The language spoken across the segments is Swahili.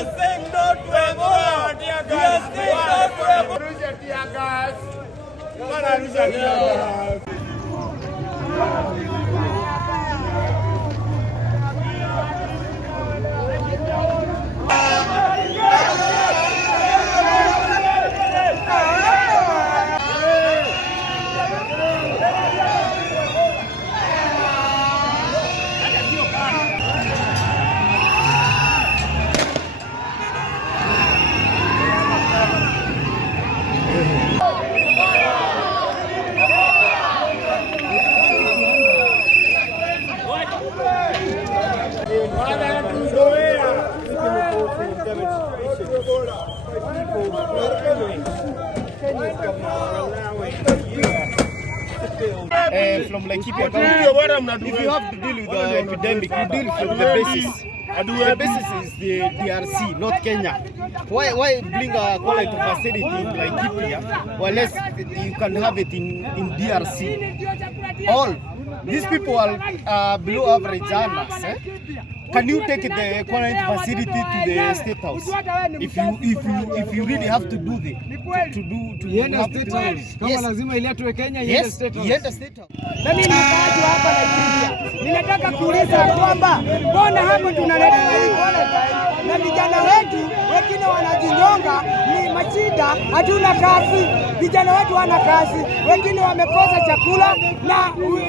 are saying no to Ebola. We are saying no to Ebola. From Laikipia, if you have to deal with the epidemic, you deal from the basis. The basis is the DRC, not Kenya. Why bring a quality facility in Laikipia, unless you can have it in DRC? All these people are below average earners. Can you take the quarantine facility to the State House? If you really have to do the State House. Kama lazima iletwe Kenya, yes, State House. Yes, State House. Na mimi nikaaje hapa Nigeria. Ninataka kuuliza kwamba mbona hapo tunaleta hii na vijana wetu wengine wanajinyonga, ni mashida, hatuna kazi. Vijana wetu wana kazi, wengine wamekosa chakula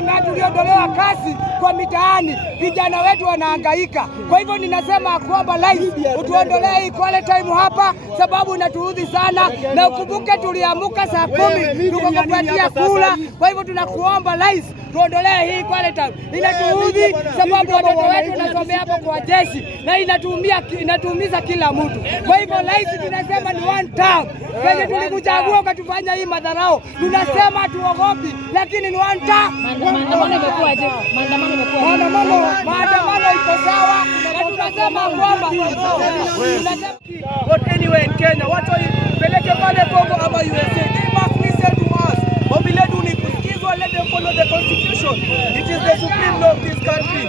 na tuliondolewa kazi kwa mitaani. Vijana wetu wanahangaika. Kwa hivyo ninasema kwamba live utuondolee hii quarantine hapa, sababu inatuudhi sana, na ukumbuke tuliamuka saa 10 tukakupatia kula. Kwa hivyo tunakuomba live tuondolee hii quarantine. Inatuudhi sababu watoto wetu wanasomea hapo kwa jeshi na inatuumiza kila mtu. Kwa hivyo live tunasema ni one time. Kwenye tulikuchagua ukatufanya hii madharau. Tunasema tuogopi, lakini ni one time. Maandamano iko sawa na tunasema kwamba But anyway in Kenya, watu peleke pale Kongo ama USA, they must listen to us. Ombi letu ni kusikizwa, let them follow the constitution. It is the supreme law of this country.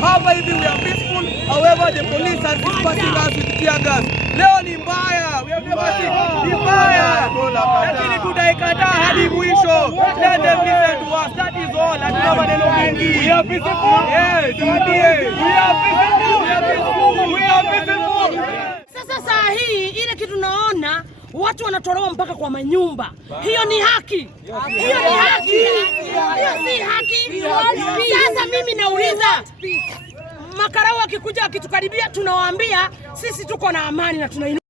However, if we are peaceful, however the police are dispersing us with tear gas. Leo ni mbaya, we have never seen ni mbaya, lakini tutaikataa hadi mwisho. Let them listen to us, that is all. Hatuna maneno mengi. We are peaceful. Yes, we are peaceful. We are peaceful. Sasa saa hii ile kitu naona watu wanatolewa mpaka kwa manyumba. Hiyo ni haki. Hiyo ni haki. Hiyo si haki. Sasa mimi nauliza, makarau wakikuja wakitukaribia tunawaambia sisi tuko na amani na tuna